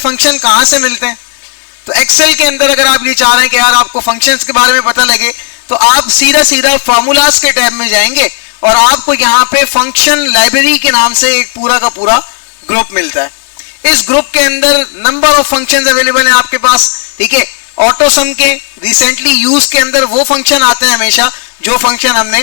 Function कहां से मिलते हैं? तो एक्सेल के अंदर अगर आप ये चाह रहे हैं कि यार आपको फंक्शंस के बारे में पता लगे, तो आप सीधा सीधा फार्मूलाज के टैब में जाएंगे और आपको यहाँ पे फंक्शन लाइब्रेरी के नाम से एक पूरा का पूरा ग्रुप मिलता है। इस ग्रुप के अंदर नंबर ऑफ फंक्शंस अवेलेबल हैं आपके पास, ठीक है। ऑटो सम के रिसेंटली यूज के अंदर वो फंक्शन आते हैं हमेशा जो फंक्शन हमने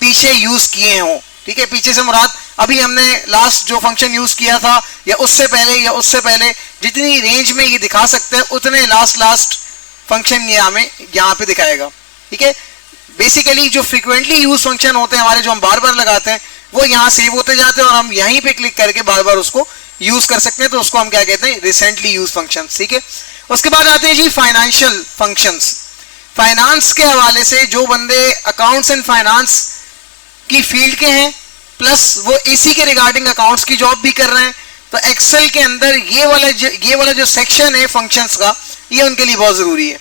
पीछे यूज किए हों, ठीक है। पीछे से मुराद अभी हमने लास्ट जो फंक्शन यूज किया था या उससे पहले जितनी रेंज में ये दिखा सकते हैं उतने लास्ट फंक्शन ये हमें यहाँ पे दिखाएगा, ठीक है। बेसिकली जो फ्रीक्वेंटली यूज फंक्शन होते हैं हमारे, जो हम बार बार लगाते हैं, वो यहाँ सेव होते जाते हैं और हम यहीं पे क्लिक करके बार बार उसको यूज कर सकते हैं। तो उसको हम क्या कहते हैं? रिसेंटली यूज फंक्शन, ठीक है। उसके बाद आते हैं जी फाइनेंशियल फंक्शंस। फाइनेंस के हवाले से जो बंदे अकाउंट्स एंड फाइनेंस की फील्ड के हैं प्लस वो इसी के रिगार्डिंग अकाउंट्स की जॉब भी कर रहे हैं, तो एक्सेल के अंदर ये वाला जो सेक्शन है फंक्शंस का, ये उनके लिए बहुत जरूरी है,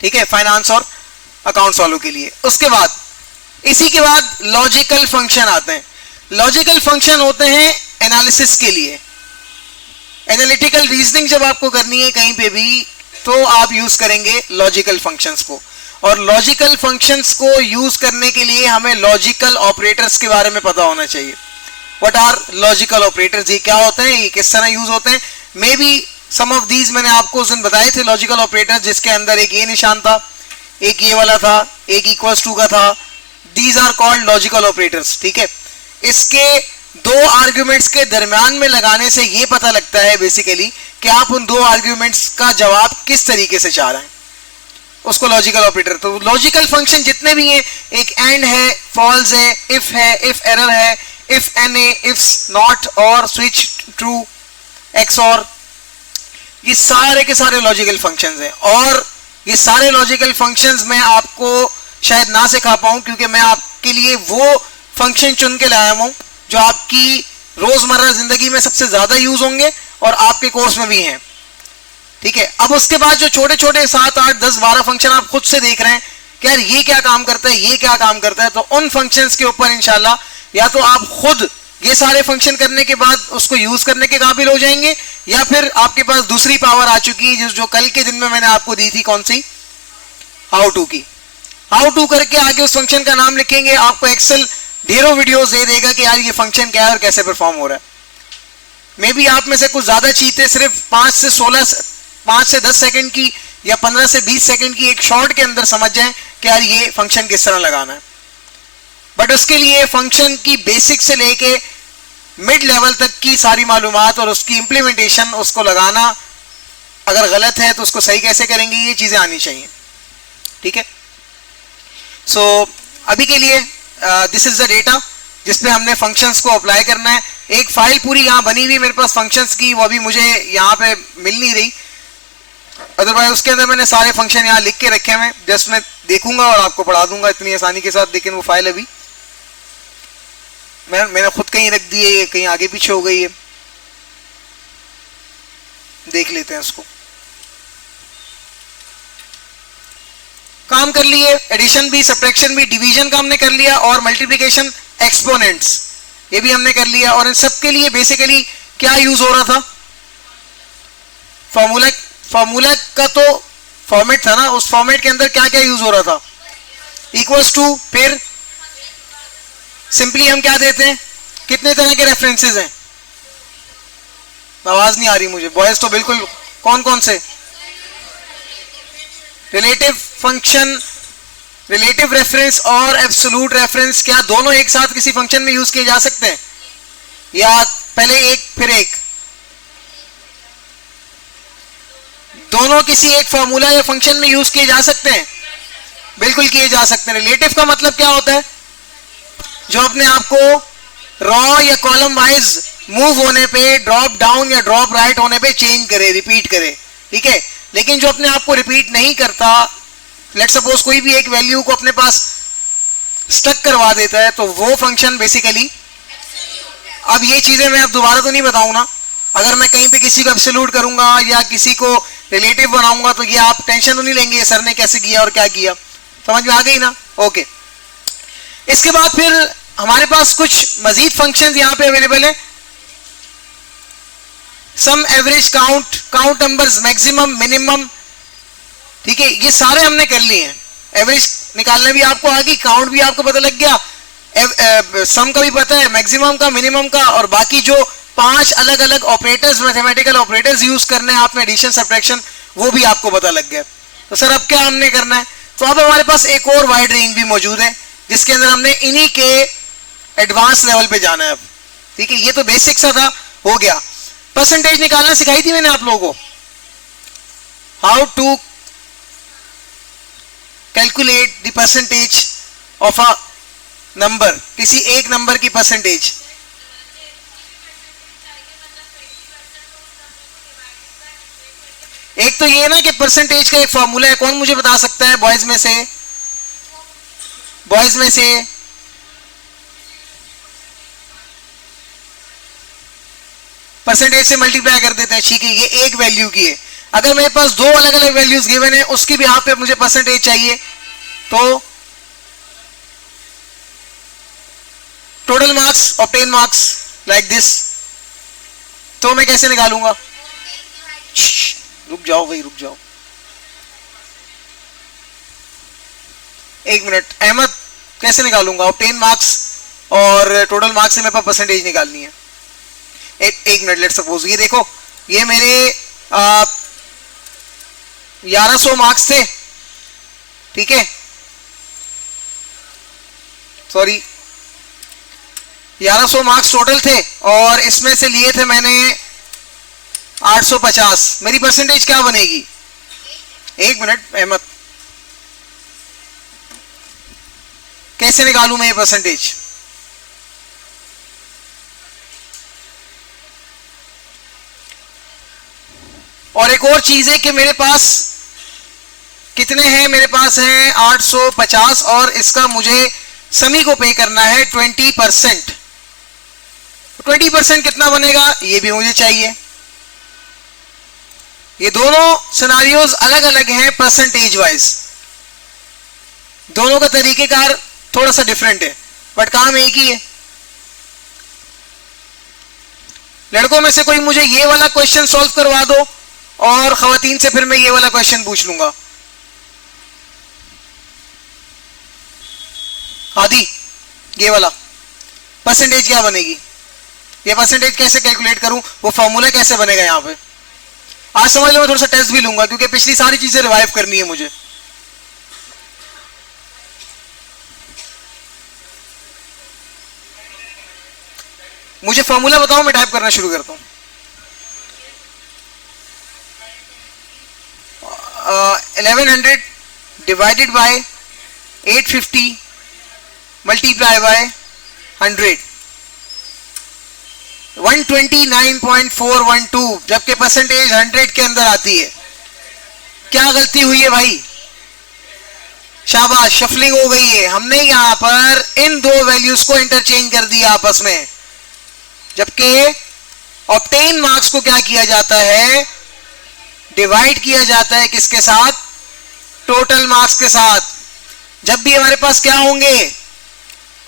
ठीक है, फाइनेंस और अकाउंट्स वालों के लिए। उसके बाद इसी के बाद लॉजिकल फंक्शन आते हैं। लॉजिकल फंक्शन होते हैं एनालिसिस के लिए, एनालिटिकल रीजनिंग जब आपको करनी है कहीं पे भी, तो आप यूज करेंगे लॉजिकल फंक्शंस को। और लॉजिकल फंक्शंस को यूज करने के लिए हमें लॉजिकल ऑपरेटर्स के बारे में पता होना चाहिए। What are logical operators? ये क्या होते हैं, ये किस तरह यूज होते हैं? Maybe some of these मैंने आपको उस दिन बताए थे लॉजिकल ऑपरेटर्स, जिसके अंदर एक ये निशान था, एक ये वाला था, एक इक्वल्स टू का था। These are called logical operators, ठीक है। इसके दो आर्ग्यूमेंट्स के दरमियान में लगाने से ये पता लगता है बेसिकली कि आप उन दो आर्ग्यूमेंट्स का जवाब किस तरीके से चाह रहे हैं, उसको लॉजिकल ऑपरेटर। तो लॉजिकल फंक्शन जितने भी हैं, एक एंड है, फॉल्स है, इफ एरर है, इफ एन इफ नॉट और स्विच ट्रू, एक्स और, ये सारे के सारे लॉजिकल फंक्शंस हैं। और ये सारे लॉजिकल फंक्शंस मैं आपको शायद ना सिखा पाऊं, क्योंकि मैं आपके लिए वो फंक्शन चुन के लाया हूं जो आपकी रोजमर्रा जिंदगी में सबसे ज्यादा यूज होंगे और आपके कोर्स में भी हैं, ठीक है। अब उसके बाद जो छोटे छोटे 7, 8, 10, 12 फंक्शन आप खुद से देख रहे हैं कि यार ये क्या काम करता है, ये क्या काम करता है, तो उन फंक्शंस के ऊपर इंशाल्लाह या तो आप खुद ये सारे फंक्शन करने के बाद उसको यूज करने के काबिल हो जाएंगे, या फिर आपके पास दूसरी पावर आ चुकी है जो कल के दिन में मैंने आपको दी थी, कौन सी? हाउ टू की। हाउ टू करके आगे उस फंक्शन का नाम लिखेंगे, आपको एक्सेल ढेरों वीडियोस दे देगा कि यार ये फंक्शन क्या है और कैसे परफॉर्म हो रहा है। मे बी आप में से कुछ ज्यादा चीजें सिर्फ 5 से 10 सेकंड की या 15 से 20 सेकंड की एक शॉर्ट के अंदर समझ जाएं कि यार ये फंक्शन किस तरह लगाना है। बट उसके लिए फंक्शन की बेसिक से लेके मिड लेवल तक की सारी मालूमात और उसकी इंप्लीमेंटेशन, उसको लगाना, अगर गलत है तो उसको सही कैसे करेंगे, ये चीजें आनी चाहिए, ठीक है। सो अभी के लिए दिस इज द डेटा जिसपे हमने फंक्शंस को अप्लाई करना है। एक फाइल पूरी यहाँ बनी हुई मेरे पास फंक्शंस की, वो अभी मुझे यहाँ पे मिल नहीं रही, अदरवाइज उसके अंदर मैंने सारे फंक्शन यहाँ लिख के रखे हैं। जस्ट मैं देखूंगा और आपको पढ़ा दूंगा इतनी आसानी के साथ, लेकिन वो फाइल अभी मैंने खुद कहीं रख दी है, कहीं आगे पीछे हो गई है, देख लेते हैं उसको। काम कर लिए, एडिशन भी, सब्ट्रैक्शन भी, डिवीजन का हमने कर लिया और मल्टीप्लिकेशन, एक्सपोनेंट्स ये भी हमने कर लिया। और इन सब के लिए बेसिकली क्या यूज हो रहा था? फॉर्मूला का तो फॉर्मेट था ना, उस फॉर्मेट के अंदर क्या क्या यूज हो रहा था? इक्वल्स टू, फिर सिंपली हम क्या देते हैं? कितने तरह के रेफरेंसेस हैं? आवाज नहीं आ रही मुझे, बॉयज तो बिल्कुल, कौन कौन से? रिलेटिव फंक्शन, रिलेटिव रेफरेंस और एब्सोल्यूट रेफरेंस, क्या दोनों एक साथ किसी फंक्शन में यूज किए जा सकते हैं, या पहले एक फिर एक? दोनों किसी एक फॉर्मूला या फंक्शन में यूज किए जा सकते हैं, बिल्कुल किए जा सकते हैं। रिलेटिव का मतलब क्या होता है? जो अपने आप को रॉ या कॉलम वाइज मूव होने पे, ड्रॉप डाउन या ड्रॉप राइट होने पे चेंज करे, रिपीट करे, ठीक है। लेकिन जो अपने आप को रिपीट नहीं करता, लेट सपोज कोई भी एक वैल्यू को अपने पास स्टक करवा देता है, तो वो फंक्शन बेसिकली, अब ये चीजें मैं अब दोबारा तो नहीं बताऊं ना, अगर मैं कहीं पे किसी को एब्सोल्यूट करूंगा या किसी को रिलेटिव बनाऊंगा तो ये आप टेंशन तो नहीं लेंगे ये सर ने कैसे किया और क्या किया, समझ में आ गई ना? ओके। इसके बाद फिर हमारे पास कुछ मजीद फंक्शंस यहाँ पे अवेलेबल है। Sum average count, count numbers, maximum, minimum, ठीक है, ये सारे हमने कर लिए हैं। एवरेज निकालना भी आपको आ गई, काउंट भी आपको पता लग गया, सम का भी पता है, मैक्सिमम का, मिनिमम का, और बाकी जो 5 अलग अलग ऑपरेटर्स, मैथमेटिकल ऑपरेटर्स यूज करने हैं आपने, एडिशन, सब्ट्रैक्शन, वो भी आपको पता लग गया। तो सर अब क्या हमने करना है? तो अब हमारे पास एक और वाइड रेंज भी मौजूद है जिसके अंदर हमने इन्हीं के एडवांस लेवल पे जाना है अब, ठीक है। ये तो बेसिक सा था, हो गया। परसेंटेज निकालना सिखाई थी मैंने आप लोगों को, how to calculate the percentage of a number, किसी एक नंबर की परसेंटेज। एक तो ये ना कि परसेंटेज का एक फॉर्मूला है, कौन मुझे बता सकता है बॉयज में से? बॉयज में से परसेंटेज से मल्टीप्लाई कर देते हैं, ठीक है, ये एक वैल्यू की है। अगर मेरे पास दो अलग अलग वैल्यूज गिवन है, उसकी भी यहाँ पे मुझे परसेंटेज चाहिए, तो total marks, obtain marks like this, तो मैं कैसे निकालूंगा? रुक जाओ भाई, रुक जाओ एक मिनट। अहमद, कैसे निकालूंगा ऑब्टेन मार्क्स और टोटल मार्क्स से मेरे पास परसेंटेज निकालनी है? एक मिनट, लेट सपोज ये देखो, ये मेरे 1100 मार्क्स थे, ठीक है, सॉरी 1100 मार्क्स टोटल थे, और इसमें से लिए थे मैंने 850। मेरी परसेंटेज क्या बनेगी? एक मिनट अहमद, कैसे निकालूं मैं ये परसेंटेज? और एक और चीज है कि मेरे पास कितने हैं, मेरे पास हैं 850, और इसका मुझे समी को पे करना है 20%। 20% कितना बनेगा ये भी मुझे चाहिए। ये दोनों सिनारियोज अलग अलग हैं परसेंटेज वाइज, दोनों का तरीकेकार थोड़ा सा डिफरेंट है, बट काम एक ही है। लड़कों में से कोई मुझे ये वाला क्वेश्चन सॉल्व करवा दो, और खवातीन से फिर मैं ये वाला क्वेश्चन पूछ लूंगा। आदि, ये वाला परसेंटेज क्या बनेगी? ये परसेंटेज कैसे कैलकुलेट करूं, वो फॉर्मूला कैसे बनेगा यहाँ पे? आज समझ लो, मैं थोड़ा सा टेस्ट भी लूंगा क्योंकि पिछली सारी चीजें रिवाइव करनी है मुझे। मुझे फॉर्मूला बताओ, मैं टाइप करना शुरू करता हूं। 1100 डिवाइडेड बाय 850 मल्टीप्लाई बाय 100, 129.412, जबकि परसेंटेज 100 के अंदर आती है। क्या गलती हुई है भाई? शाबाश, शफलिंग हो गई है। हमने यहां पर इन दो वैल्यूज को इंटरचेंज कर दिया आपस में, जबकि ऑब्टेन मार्क्स को क्या किया जाता है? डिवाइड किया जाता है किसके साथ? टोटल मार्क्स के साथ। जब भी हमारे पास क्या होंगे?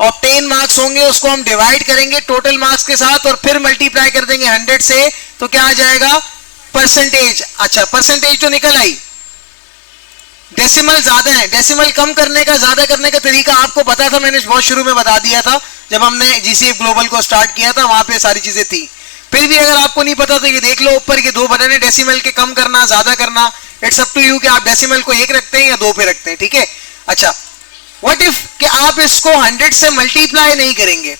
ऑब्टेन मार्क्स होंगे, उसको हम डिवाइड करेंगे टोटल मार्क्स के साथ और फिर मल्टीप्लाई कर देंगे 100 से, तो क्या आ जाएगा? परसेंटेज। अच्छा, परसेंटेज तो निकल आई, डेसिमल ज्यादा है। डेसिमल कम करने का, ज्यादा करने का तरीका आपको पता था, मैंने बहुत शुरू में बता दिया था जब हमने जीसीएफ ग्लोबल को स्टार्ट किया था, वहां पे सारी चीजें थी। फिर भी अगर आपको नहीं पता तो ये देख लो, ऊपर के दो बटन है, डेसिमल के कम करना, ज्यादा करना। इट्स अप टू यू कि आप डेसिमल को 1 रखते हैं या 2 पे रखते हैं, ठीक है। अच्छा, व्हाट इफ कि आप इसको 100 से मल्टीप्लाई नहीं करेंगे,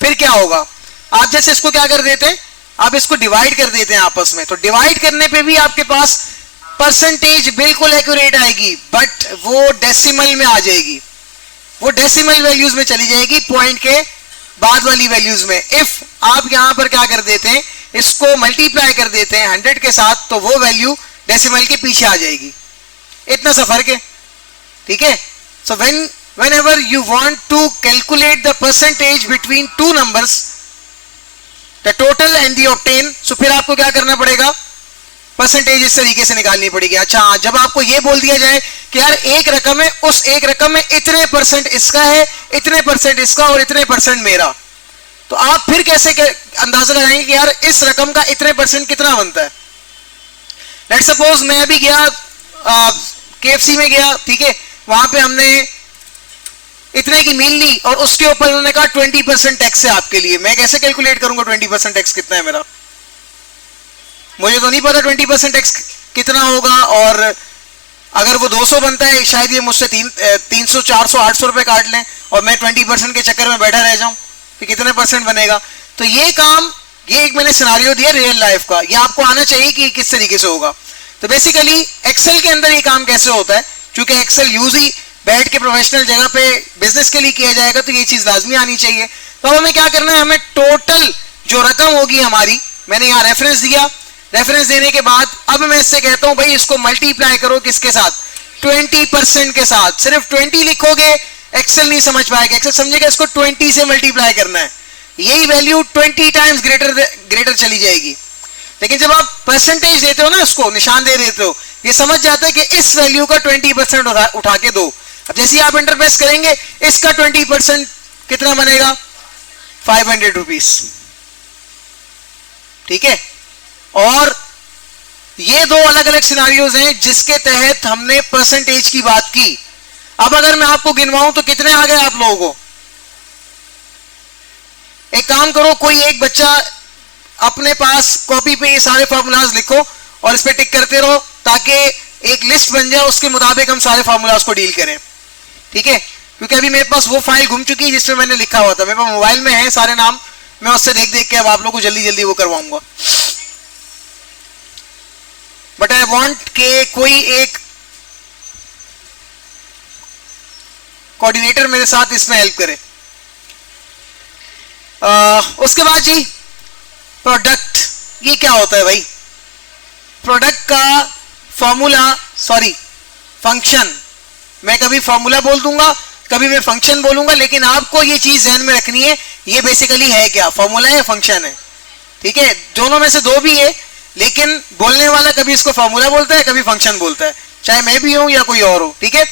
फिर क्या होगा? आप जैसे इसको क्या कर देते हैं, आप इसको डिवाइड कर देते हैं आपस में, तो डिवाइड करने पे भी आपके पास परसेंटेज बिल्कुल एक्यूरेट आएगी, बट वो डेसिमल में आ जाएगी, वो डेसिमल वैल्यूज में चली जाएगी, पॉइंट के बाद वाली वैल्यूज में। इफ आप यहां पर क्या कर देते हैं, इसको मल्टीप्लाई कर देते हैं 100 के साथ, तो वो वैल्यू डेसिमल के पीछे आ जाएगी। इतना सा फर्क है, ठीक है। So whenever you want to calculate the percentage between two numbers, the total and the obtain, so फिर आपको क्या करना पड़ेगा? परसेंटेज इस तरीके से निकालनी पड़ेगी। अच्छा, जब आपको ये बोल दिया जाए कि यार एक रकम है, उस एक रकम में इतने परसेंट इसका है, इतने परसेंट इसका और इतने परसेंट मेरा, तो आप फिर कैसे अंदाजा लगाएंगे कि यार इस रकम का इतने परसेंट कितना बनता है। लेट्स सपोज मैं अभी गया KFC में गया, ठीक है, वहां पे हमने इतने की मील ली और उसके ऊपर उन्होंने कहा 20% टैक्स है आपके लिए। मैं कैसे कैलकुलेट करूंगा 20% टैक्स कितना है मेरा? मुझे तो नहीं पता 20% टैक्स कितना होगा, और अगर वो 200 बनता है शायद ये मुझसे 300 400 800 रुपए काट लें और मैं 20% के चक्कर में बैठा रह जाऊं, तो कितने परसेंट बनेगा? तो ये काम, ये एक मैंने सिनारियो दिया रियल लाइफ का, ये आपको आना चाहिए कि किस तरीके से होगा। तो बेसिकली एक्सेल के अंदर ये काम कैसे होता है, क्योंकि एक्सेल यूज ही बैठ के प्रोफेशनल जगह पे बिजनेस के लिए किया जाएगा, तो ये चीज लाजमी आनी चाहिए। तो अब हमें क्या करना है, हमें टोटल जो रकम होगी हमारी, मैंने यहाँ रेफरेंस दिया, रेफरेंस देने के बाद अब मैं इससे कहता हूं भाई इसको मल्टीप्लाई करो किसके साथ, 20% के साथ। सिर्फ 20 लिखोगे एक्सेल नहीं समझ पाएगा, एक्सेल समझेगा इसको 20 से मल्टीप्लाई करना है, यही वैल्यू 20 टाइम्स ग्रेटर चली जाएगी। लेकिन जब आप परसेंटेज देते हो ना, इसको निशान दे देते हो, ये समझ जाता है कि इस वैल्यू का 20% उठा के दो। अब जैसे ही आप एंटर प्रेस करेंगे इसका 20% कितना बनेगा, 500 रुपीस, ठीक है। और ये दो अलग अलग सिनारियोज हैं जिसके तहत हमने परसेंटेज की बात की। अब अगर मैं आपको गिनवाऊं तो कितने आ गए आप लोगों को? एक काम करो, कोई एक बच्चा अपने पास कॉपी पे ये सारे फार्मूलाज लिखो और इस पे टिक करते रहो, ताकि एक लिस्ट बन जाए, उसके मुताबिक हम सारे फार्मूलाज को डील करें, ठीक है। क्योंकि अभी मेरे पास वो फाइल घूम चुकी है जिसमें मैंने लिखा हुआ था, मेरे पास मोबाइल में है सारे नाम, मैं उससे देख देख के अब आप लोगों को जल्दी जल्दी वो करवाऊंगा। बट आई वॉन्ट के कोई एक कोऑर्डिनेटर मेरे साथ इसमें हेल्प करे। उसके बाद जी प्रोडक्ट, ये क्या होता है भाई? प्रोडक्ट का फॉर्मूला, सॉरी फंक्शन, मैं कभी फॉर्मूला बोल दूंगा कभी मैं फंक्शन बोलूंगा, लेकिन आपको ये चीज ध्यान में रखनी है, ये बेसिकली है क्या, फॉर्मूला है या फंक्शन है, ठीक है। दोनों में से दो भी है, लेकिन बोलने वाला कभी इसको फॉर्मूला बोलता है कभी फंक्शन बोलता है, चाहे मैं भी हूं या कोई और हो, ठीक है।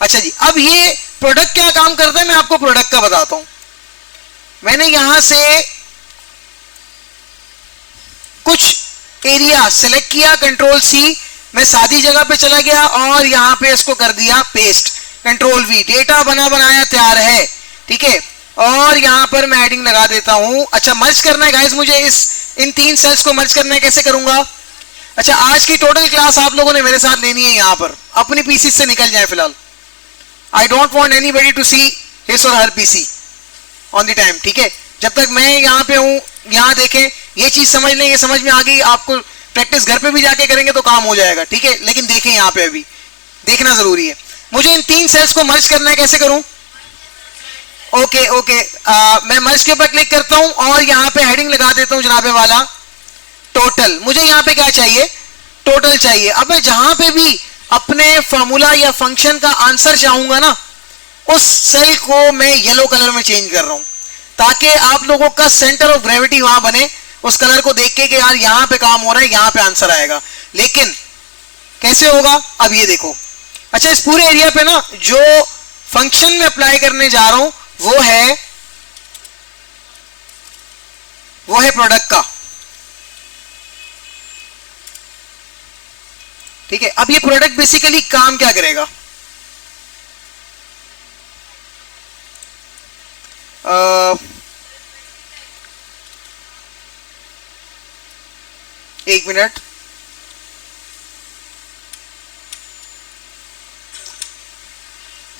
अच्छा जी, अब ये प्रोडक्ट क्या काम करता है मैं आपको प्रोडक्ट का बताता हूं। मैंने यहां से कुछ एरिया सेलेक्ट किया, कंट्रोल सी, मैं सादी जगह पे चला गया और यहां पे इसको कर दिया पेस्ट, कंट्रोल वी, डेटा बना बनाया तैयार है, ठीक है। और यहां पर मैं हेडिंग लगा देता हूं। अच्छा, मर्ज करना है गाइस, मुझे इन 3 सेल्स को मर्ज करना है, कैसे करूंगा? अच्छा, आज की टोटल क्लास आप लोगों ने मेरे साथ लेनी है, यहां पर अपनी पीसी से निकल जाए फिलहाल। I don't want anybody to see his or her PC on the time, ठीक है। जब तक मैं यहां पे हूं, यहां देखें, ये चीज समझ लें, ये समझ में आ गई, आपको प्रैक्टिस घर पे भी जाके करेंगे तो काम हो जाएगा, ठीक है। लेकिन देखें, यहां पे अभी देखना जरूरी है। मुझे इन 3 सेल्स को मर्ज करना है, कैसे करूं? ओके ओके, मैं मर्ज के ऊपर क्लिक करता हूं और यहां पे हेडिंग लगा देता हूं जनाबे वाला टोटल। मुझे यहां पे क्या चाहिए? टोटल चाहिए। अब मैं जहां पे भी अपने फॉर्मूला या फंक्शन का आंसर चाहूंगा ना, उस सेल को मैं येलो कलर में चेंज कर रहा हूं, ताकि आप लोगों का सेंटर ऑफ ग्रेविटी वहां बने, उस कलर को देख के कि यार यहां पे काम हो रहा है, यहां पे आंसर आएगा। लेकिन कैसे होगा अब ये देखो। अच्छा, इस पूरे एरिया पे ना जो फंक्शन में अप्लाई करने जा रहा हूं वो है प्रोडक्ट का, ठीक है। अब ये प्रोडक्ट बेसिकली काम क्या करेगा? एक मिनट,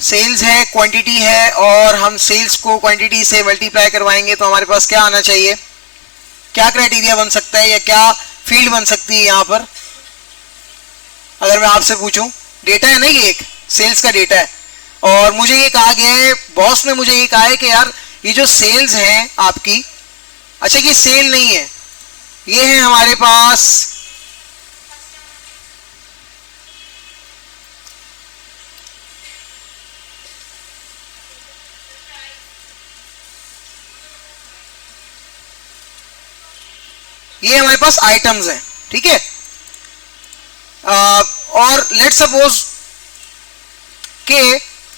सेल्स है, क्वांटिटी है, और हम सेल्स को क्वांटिटी से मल्टीप्लाई करवाएंगे तो हमारे पास क्या आना चाहिए? क्या क्राइटेरिया बन सकता है या क्या फील्ड बन सकती है यहां पर? अगर मैं आपसे पूछूं, डेटा है ना, ये एक सेल्स का डेटा है, और मुझे ये कहा गया है, बॉस ने मुझे ये कहा है कि यार ये जो सेल्स है आपकी, अच्छा ये सेल नहीं है, ये है हमारे पास आइटम्स हैं, ठीक है। और लेट सपोज के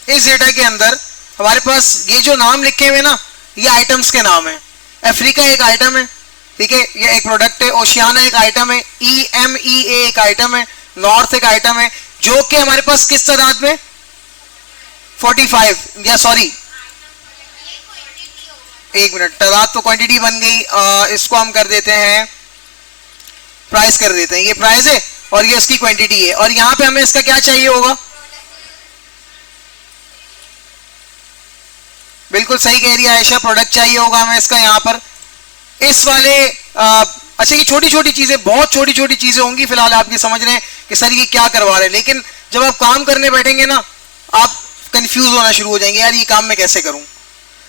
इस डेटा के अंदर हमारे पास ये जो नाम लिखे हुए ना, ये आइटम्स के नाम है। अफ्रीका एक आइटम है, ठीक है, ये एक प्रोडक्ट है, ओशियाना एक आइटम है, EMEA एक आइटम है, नॉर्थ एक आइटम है, जो कि हमारे पास किस तादाद में 45 या सॉरी एक मिनट, तादाद तो क्वांटिटी बन गई, इसको हम कर देते हैं प्राइस कर देते हैं, ये प्राइस है और ये उसकी क्वांटिटी है, और यहां पे हमें इसका क्या चाहिए होगा, बिल्कुल सही कह रही है आयशा, प्रोडक्ट चाहिए होगा हमें इसका यहां पर इस वाले अच्छा ये छोटी छोटी चीजें, बहुत छोटी छोटी चीजें होंगी, फिलहाल आप ये समझ रहे हैं कि सर ये क्या करवा रहे हैं, लेकिन जब आप काम करने बैठेंगे ना आप कंफ्यूज होना शुरू हो जाएंगे, यार ये काम मैं कैसे करूं,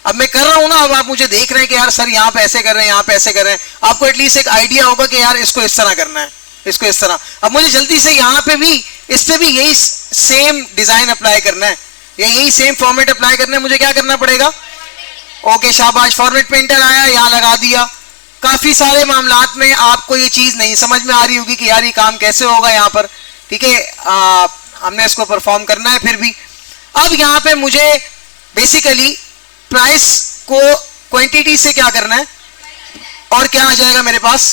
अब मैं कर रहा हूं ना, अब आप मुझे देख रहे हैं कि यार सर यहाँ पे ऐसे कर रहे हैं, यहाँ पे ऐसे कर रहे हैं, आपको एटलीस्ट एक आइडिया होगा कि यार इसको इस तरह करना है, इसको इस तरह, अब मुझे जल्दी से यहाँ पे भी इस पे भी यही सेम डिजाइन अप्लाई करना है या यही सेम फॉर्मेट अप्लाई करना है, मुझे क्या करना पड़ेगा, ओके शाबाश, फॉर्मेट पेंटर आया, यहाँ लगा दिया। काफी सारे मामलात में आपको ये चीज नहीं समझ में आ रही होगी कि यार ये काम कैसे होगा यहाँ पर, ठीक है, हमने इसको परफॉर्म करना है फिर भी। अब यहाँ पे मुझे बेसिकली प्राइस को क्वांटिटी से क्या करना है और क्या आ जाएगा मेरे पास,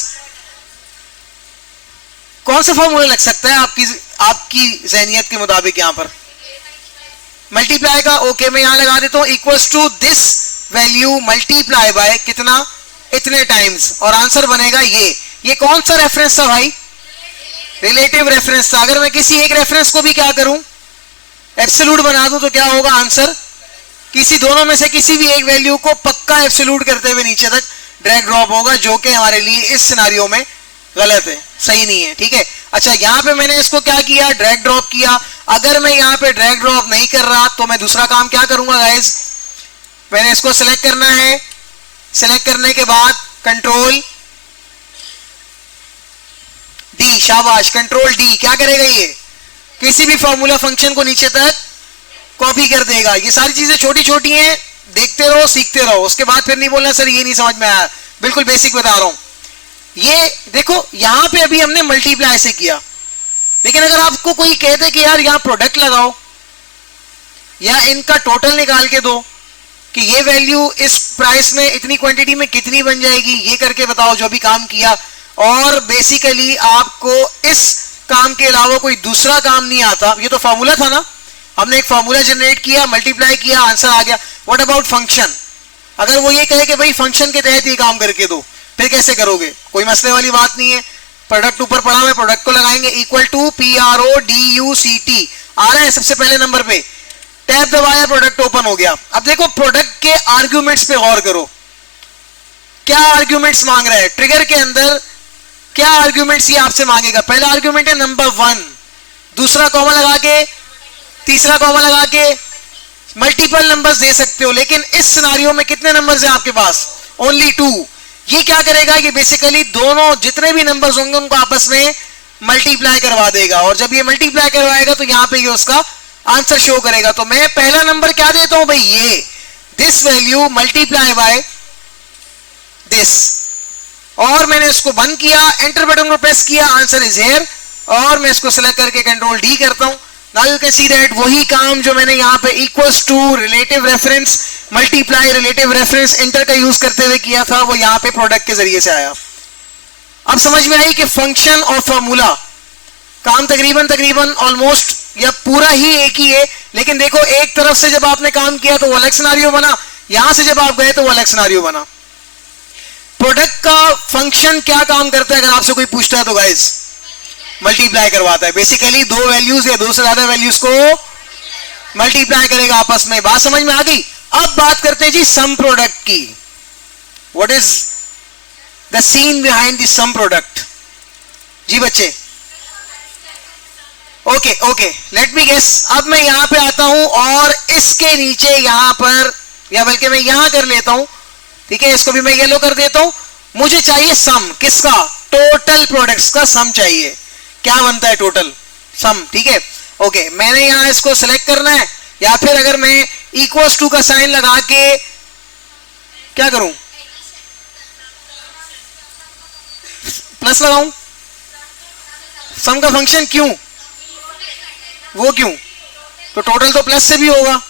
कौन सा फॉर्मूला लग सकता है आपकी जहनियत के मुताबिक, यहाँ पर मल्टीप्लाई का, ओके मैं यहां लगा देता हूं equals to this value multiply by कितना, इतने टाइम्स, और आंसर बनेगा ये कौन सा रेफरेंस था भाई, रिलेटिव रेफरेंस था। अगर मैं किसी एक रेफरेंस को भी क्या करूं एब्सोल्यूट बना दूं तो क्या होगा आंसर, किसी दोनों में से किसी भी एक वैल्यू को पक्का एब्सोल्यूट करते हुए नीचे तक ड्रैग ड्रॉप होगा, जो कि हमारे लिए इस सिनेरियो में गलत है, सही नहीं है, ठीक है। अच्छा यहां पे मैंने इसको क्या किया, ड्रैग ड्रॉप किया, अगर मैं यहां पे ड्रैग ड्रॉप नहीं कर रहा तो मैं दूसरा काम क्या करूंगा गाइस, मैंने इसको सिलेक्ट करना है, सिलेक्ट करने के बाद कंट्रोल डी, शाबाश कंट्रोल डी, क्या करेगा ये किसी भी फॉर्मूला फंक्शन को नीचे तक कॉपी कर देगा। ये सारी चीजें छोटी छोटी हैं, देखते रहो सीखते रहो, उसके बाद फिर नहीं बोलना सर ये नहीं समझ में आया, बिल्कुल बेसिक बता रहा हूं। ये देखो यहां पे अभी हमने मल्टीप्लाई से किया, लेकिन अगर आपको कोई कहते कि यार यहां प्रोडक्ट लगाओ या इनका टोटल निकाल के दो कि ये वैल्यू इस प्राइस में इतनी क्वांटिटी में कितनी बन जाएगी, ये करके बताओ जो भी काम किया, और बेसिकली आपको इस काम के अलावा कोई दूसरा काम नहीं आता, ये तो फॉर्मूला था ना, हमने एक फॉर्मूला जनरेट किया, मल्टीप्लाई किया, आंसर आ गया। व्हाट अबाउट फंक्शन, अगर वो ये कहे कि भाई फंक्शन के तहत ये काम करके दो, फिर कैसे करोगे, कोई मसले वाली बात नहीं है, प्रोडक्ट ऊपर पड़ा हुआ है, प्रोडक्ट को लगाएंगे इक्वल टू PRODUCT आ रहा है सबसे पहले नंबर पे, टैब दबाया प्रोडक्ट ओपन हो गया। अब देखो प्रोडक्ट के आर्ग्यूमेंट्स पे गौर करो, क्या आर्ग्यूमेंट्स मांग रहा है, ट्रिगर के अंदर क्या आर्ग्यूमेंट्स ये आपसे मांगेगा, पहला आर्ग्यूमेंट है नंबर 1, दूसरा कॉमा लगा के, तीसरा कॉमा लगा के, मल्टीपल नंबर्स दे सकते हो, लेकिन इस सिनेरियो में कितने नंबर्स हैं आपके पास, ओनली 2। ये क्या करेगा, ये बेसिकली दोनों जितने भी नंबर्स होंगे उनको आपस में मल्टीप्लाई करवा देगा, और जब ये मल्टीप्लाई करवाएगा तो यहां पे ये उसका आंसर शो करेगा। तो मैं पहला नंबर क्या देता हूं भाई, ये this value multiply by this, और मैंने इसको बंद किया, एंटर बटन को प्रेस किया, आंसर इज हियर, और मैं इसको सिलेक्ट करके कंट्रोल डी करता हूं। Now you can see that वही काम जो मैंने यहां पे equals to relative reference multiply relative reference enter का यूज करते हुए किया था, वो यहां पे प्रोडक्ट के जरिए से आया। अब समझ में आई कि फंक्शन और फॉर्मूला काम तकरीबन ऑलमोस्ट या पूरा ही एक ही है, लेकिन देखो एक तरफ से जब आपने काम किया तो वो अलग सिनेरियो बना, यहां से जब आप गए तो वो अलग सिनेरियो बना। प्रोडक्ट का फंक्शन क्या काम करता है अगर आपसे कोई पूछता है तो गाइस, मल्टीप्लाई करवाता है, बेसिकली दो वैल्यूज या दो से ज्यादा वैल्यूज को मल्टीप्लाई करेगा आपस में। बात समझ में आ गई। अब बात करते हैं जी सम प्रोडक्ट की, what is the scene behind the sum product, जी बच्चे, okay okay let me guess. अब मैं यहां पे आता हूं और इसके नीचे यहां पर, या बल्कि मैं यहां कर लेता हूं, ठीक है, इसको भी मैं येलो कर देता हूं। मुझे चाहिए सम, किसका, टोटल प्रोडक्ट्स का सम चाहिए। क्या बनता है टोटल सम, ठीक है, ओके। मैंने यहां इसको सिलेक्ट करना है, या फिर अगर मैं इक्वल्स टू का साइन लगा के क्या करूं, प्लस लगाऊं, सम का फंक्शन क्यों, वो क्यों, तो टोटल तो प्लस से भी होगा,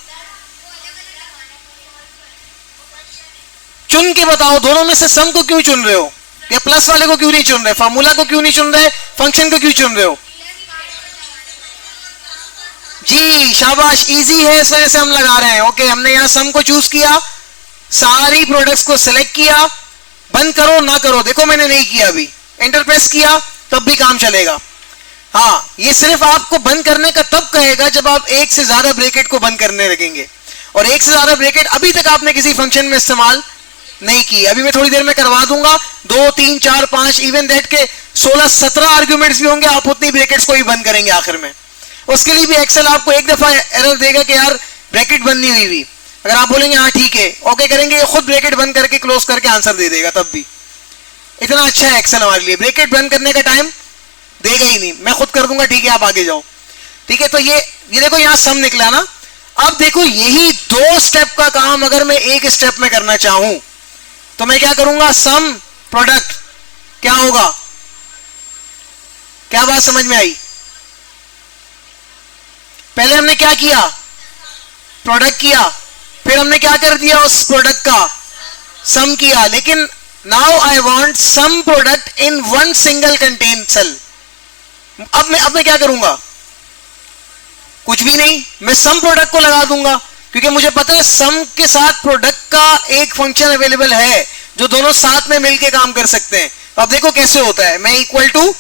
चुन के बताओ दोनों में से सम को क्यों चुन रहे हो, या प्लस वाले को क्यों नहीं चुन रहे, फार्मूला को क्यों नहीं चुन रहे, फंक्शन को क्यों चुन रहे हो? जी शाबाश, इजी है, इस वजह से हम लगा रहे हैं। ओके, हमने यहां सम को चूज किया, सारी प्रोडक्ट्स को सिलेक्ट किया, बंद करो ना करो, देखो मैंने नहीं किया, अभी एंटर प्रेस किया तब भी काम चलेगा। हाँ, ये सिर्फ आपको बंद करने का तब कहेगा जब आप एक से ज्यादा ब्रैकेट को बंद करने लगेंगे, और एक से ज्यादा ब्रैकेट अभी तक आपने किसी फंक्शन में इस्तेमाल नहीं की। अभी मैं थोड़ी देर में करवा दूंगा, 2 3 4 5 इवन दैट के 16 17 आर्ग्यूमेंट्स भी होंगे, आप उतनी ब्रैकेट्स को ही बंद करेंगे आखिर में। उसके लिए भी एक्सेल आपको एक दफा एरर देगा कि यार ब्रैकेट बंद नहीं हुई। अगर आप बोलेंगे हाँ ठीक है, ओके करेंगे, खुद ब्रैकेट बंद करके क्लोज करके आंसर दे देगा, तब भी इतना अच्छा है एक्सेल हमारे लिए। ब्रैकेट बंद करने का टाइम देगा ही नहीं, मैं खुद कर दूंगा, ठीक है आप आगे जाओ। ठीक है, तो ये देखो यहां सम निकला ना। अब देखो यही 2 स्टेप का काम अगर मैं एक स्टेप में करना चाहूं तो मैं क्या करूंगा, सम प्रोडक्ट क्या होगा, क्या बात समझ में आई? पहले हमने क्या किया, प्रोडक्ट किया, फिर हमने क्या कर दिया, उस प्रोडक्ट का सम किया। लेकिन now I want sum product in one single contain cell. अब मैं क्या करूंगा, कुछ भी नहीं, मैं सम प्रोडक्ट को लगा दूंगा, क्योंकि मुझे पता है सम के साथ प्रोडक्ट का एक फंक्शन अवेलेबल है जो दोनों साथ में मिलके काम कर सकते हैं। अब देखो कैसे होता है, मैं इक्वल टू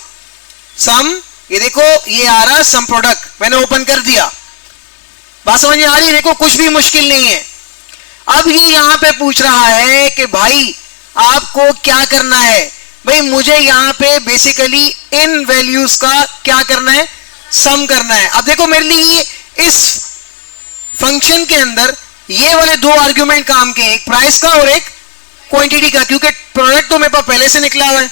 सम, ये देखो ये आ रहा सम प्रोडक्ट, मैंने ओपन कर दिया, बात समझ में आ रही है? देखो कुछ भी मुश्किल नहीं है। अब ये यहां पे पूछ रहा है कि भाई आपको क्या करना है, भाई मुझे यहां पे बेसिकली इन वैल्यूज का क्या करना है, सम करना है। अब देखो मेरे लिए इस फंक्शन के अंदर ये वाले 2 आर्ग्यूमेंट काम के, एक प्राइस का और एक क्वांटिटी का, क्योंकि प्रोडक्ट तो मेरे पास पहले से निकला हुआ है,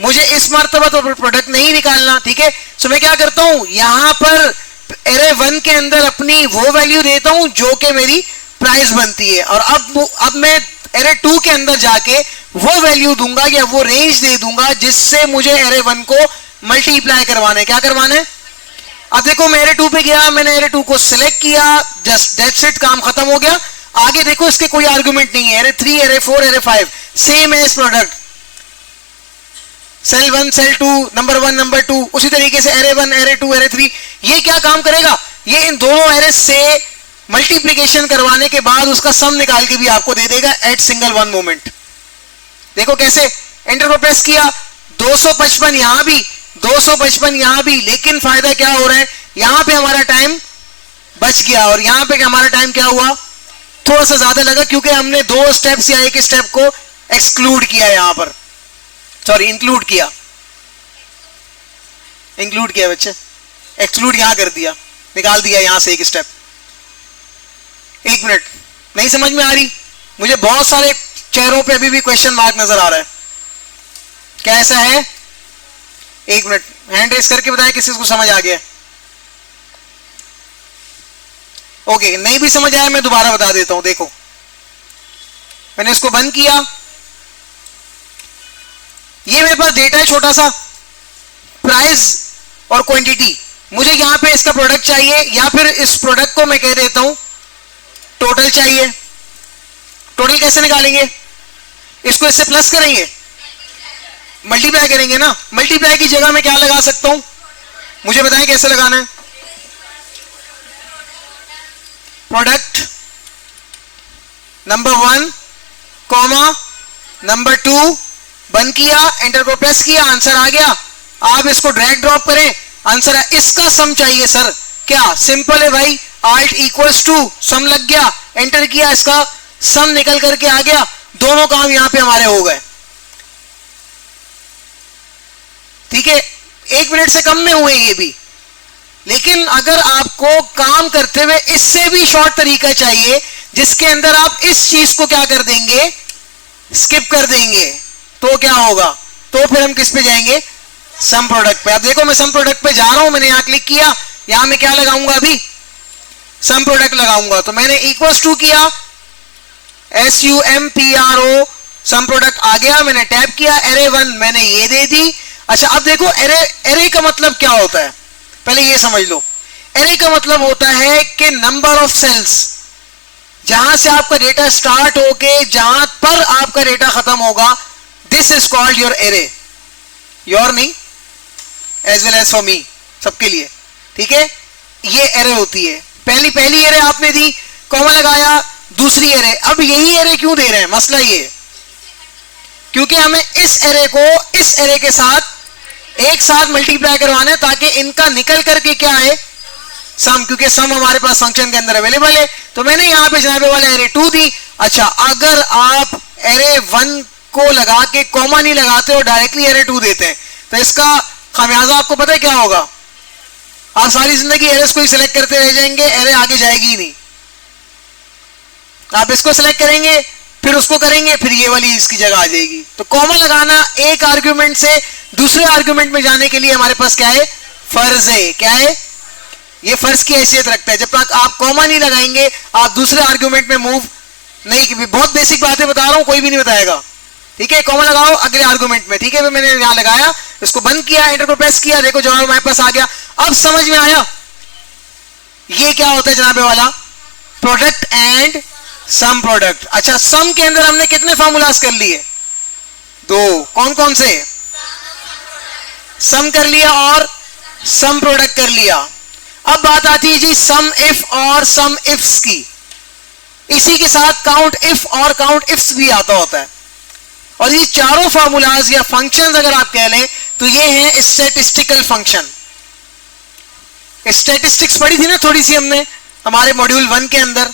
मुझे इस मर्तबा तो प्रोडक्ट नहीं निकालना। ठीक है, सो मैं क्या करता हूं, यहां पर एरे 1 के अंदर अपनी वो वैल्यू देता हूं जो कि मेरी प्राइस बनती है, और अब मैं एरे 2 के अंदर जाके वो वैल्यू दूंगा या वो रेंज दे दूंगा जिससे मुझे एरे 1 को मल्टीप्लाई करवाना है। क्या करवाना है? अब देखो मैं एरे 2 पे गया, मैंने एरे 2 को सिलेक्ट किया, जस्ट दैट्स इट, काम खत्म हो गया। आगे देखो इसके कोई आर्गुमेंट नहीं है, एरे 3 एरे 4 एरे 5 सेम है इस product, cell 1 cell 2 number 1 number 2, उसी तरीके से एरे 1 एरे 2 एरे 3। ये क्या काम करेगा, ये इन दोनों एरे से मल्टीप्लिकेशन करवाने के बाद उसका सम निकाल के भी आपको दे देगा एट सिंगल वन मोमेंट। देखो कैसे, एंटर को प्रेस किया, 255 यहां भी 255 यहां भी, लेकिन फायदा क्या हो रहा है, यहां पे हमारा टाइम बच गया और यहां पे हमारा टाइम क्या हुआ, थोड़ा सा ज्यादा लगा, क्योंकि हमने 2 स्टेप्स या एक स्टेप को एक्सक्लूड किया, यहां पर सॉरी इंक्लूड किया, इंक्लूड किया बच्चे, एक्सक्लूड यहां कर दिया, निकाल दिया यहां से एक स्टेप। 1 मिनट, नहीं समझ में आ रही? मुझे बहुत सारे चेहरों पे अभी भी क्वेश्चन मार्क नजर आ रहा है, क्या ऐसा है? 1 मिनट, हैंड रेस करके बताएं किसी को समझ आ गया। ओके, नहीं भी समझ आया मैं दोबारा बता देता हूं। देखो मैंने इसको बंद किया, ये मेरे पास डेटा है छोटा सा, प्राइस और क्वांटिटी, मुझे यहां पे इसका प्रोडक्ट चाहिए, या फिर इस प्रोडक्ट को मैं कह देता हूं टोटल चाहिए। टोटल कैसे निकालेंगे, इसको इससे प्लस करेंगे, मल्टीप्लाई करेंगे ना। मल्टीप्लाई की जगह मैं क्या लगा सकता हूं, मुझे बताएं कैसे लगाना है। प्रोडक्ट नंबर 1 कॉमा नंबर 2, बंद किया, एंटर को प्रेस किया, आंसर आ गया। आप इसको ड्रैग ड्रॉप करें, आंसर है। इसका सम चाहिए सर, क्या सिंपल है भाई, आल्ट इक्वल्स टू सम लग गया, एंटर किया, इसका सम निकल करके आ गया, दोनों काम यहां पे हमारे हो गए। ठीक है, 1 मिनट से कम में हुए ये भी, लेकिन अगर आपको काम करते हुए इससे भी शॉर्ट तरीका चाहिए जिसके अंदर आप इस चीज को क्या कर देंगे, स्किप कर देंगे, तो क्या होगा, तो फिर हम किस पे जाएंगे, सम प्रोडक्ट पे। अब देखो मैं सम प्रोडक्ट पे जा रहा हूं, मैंने यहां क्लिक किया, यहां मैं क्या लगाऊंगा, अभी सम प्रोडक्ट लगाऊंगा, तो मैंने इक्वल्स टू किया, SUMPRO सम प्रोडक्ट आ गया, मैंने टैप किया, एरे 1 मैंने ये दे दी। अच्छा अब देखो एरे का मतलब क्या होता है, पहले ये समझ लो। एरे का मतलब होता है कि नंबर ऑफ सेल्स, जहां से आपका डेटा स्टार्ट होके जहां पर आपका डेटा खत्म होगा, this is called your array. Your नहीं, as well as for me, सबके लिए, ठीक है। ये एरे होती है। पहली एरे आपने दी, कॉमा लगाया, दूसरी एरे। अब यही एरे क्यों दे रहे हैं, मसला ये, क्योंकि हमें इस एरे को इस एरे के साथ एक साथ मल्टीप्लाई करवाना है ताकि इनका निकल करके क्या है, सम, क्योंकि सम हमारे पास फंक्शन के अंदर अवेलेबल है। तो मैंने यहां पे जनाबे वाला एरे 2 दी। अच्छा, अगर आप एरे 1 को लगा के कॉमा नहीं लगाते और डायरेक्टली एरे 2 देते हैं तो इसका खामियाजा आपको पता है क्या होगा, आप सारी जिंदगी एरेस को ही सिलेक्ट करते रह जाएंगे, एरे आगे जाएगी ही नहीं। आप इसको सिलेक्ट करेंगे, फिर उसको करेंगे, फिर ये वाली इसकी जगह आ जाएगी। तो कॉमा लगाना एक आर्ग्यूमेंट से दूसरे आर्ग्यूमेंट में जाने के लिए हमारे पास क्या है, फर्ज है। क्या है, ये फर्ज की हैसियत रखता है। जब तक आप कॉमा नहीं लगाएंगे आप दूसरे आर्ग्यूमेंट में मूव नहीं। बहुत बेसिक बातें बता रहा हूं, कोई भी नहीं बताएगा, ठीक है। कॉमा लगाओ अगले आर्गुमेंट में, ठीक है। मैंने यहां लगाया, इसको बंद किया, एंटर को प्रेस किया, देखो जवाब हमारे पास आ गया। अब समझ में आया ये क्या होता है जनाबे वाला, प्रोडक्ट एंड सम प्रोडक्ट। अच्छा, सम के अंदर हमने कितने फार्मूलाज कर लिए, 2। कौन कौन से, सम कर लिया और सम प्रोडक्ट कर लिया। अब बात आती है जी सम इफ और सम इफ्स की। इसी के साथ काउंट इफ और काउंट इफ्स भी आता होता है। और ये चारों फार्मूलाज या फंक्शंस अगर आप कह लें तो ये हैं स्टैटिस्टिकल फंक्शन। स्टैटिस्टिक्स पढ़ी थी ना थोड़ी सी हमने हमारे मॉड्यूल 1 के अंदर,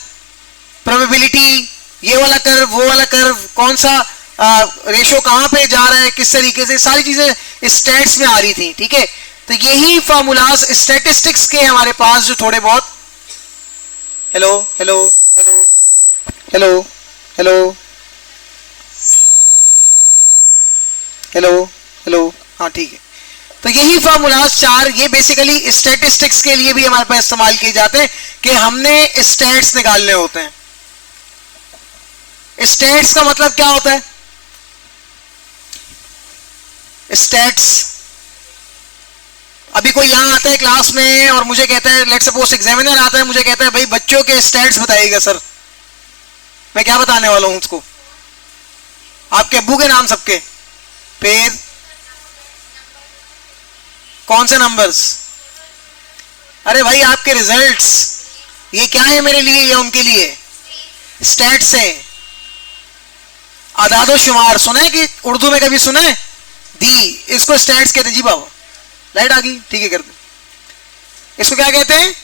प्रोबेबिलिटी, ये वाला कर्व, वो वाला कर्व, कौन सा रेशो कहां पे जा रहा है, किस तरीके से, सारी चीजें स्टैट्स में आ रही थी, ठीक है। तो यही फार्मूलाज स्टैटिस्टिक्स के हमारे पास जो थोड़े बहुत, hello hello hello hello hello hello hello, हाँ ठीक है। तो यही फार्मूलाज 4, ये बेसिकली स्टैटिस्टिक्स के लिए भी हमारे पास इस्तेमाल किए जाते हैं कि हमने स्टैट्स निकालने होते हैं। स्टैट्स का मतलब क्या होता है, स्टैट्स, अभी कोई यहां आता है क्लास में और मुझे कहता है, लेट्स सपोज एग्जामिनर आता है, मुझे कहता है भाई बच्चों के स्टैट्स बताइएगा सर। मैं क्या बताने वाला हूं उसको, आपके अब्बू के नाम सबके, फिर कौन से नंबर्स, अरे भाई आपके रिजल्ट्स, ये क्या है मेरे लिए या उनके लिए, स्टैट्स है। आदादो शुमार सुना है कि उर्दू में कभी सुना है, दी, इसको स्टैट्स कहते हैं जी। बाबा लाइट आ गई, ठीक है कर दो। इसको क्या कहते हैं,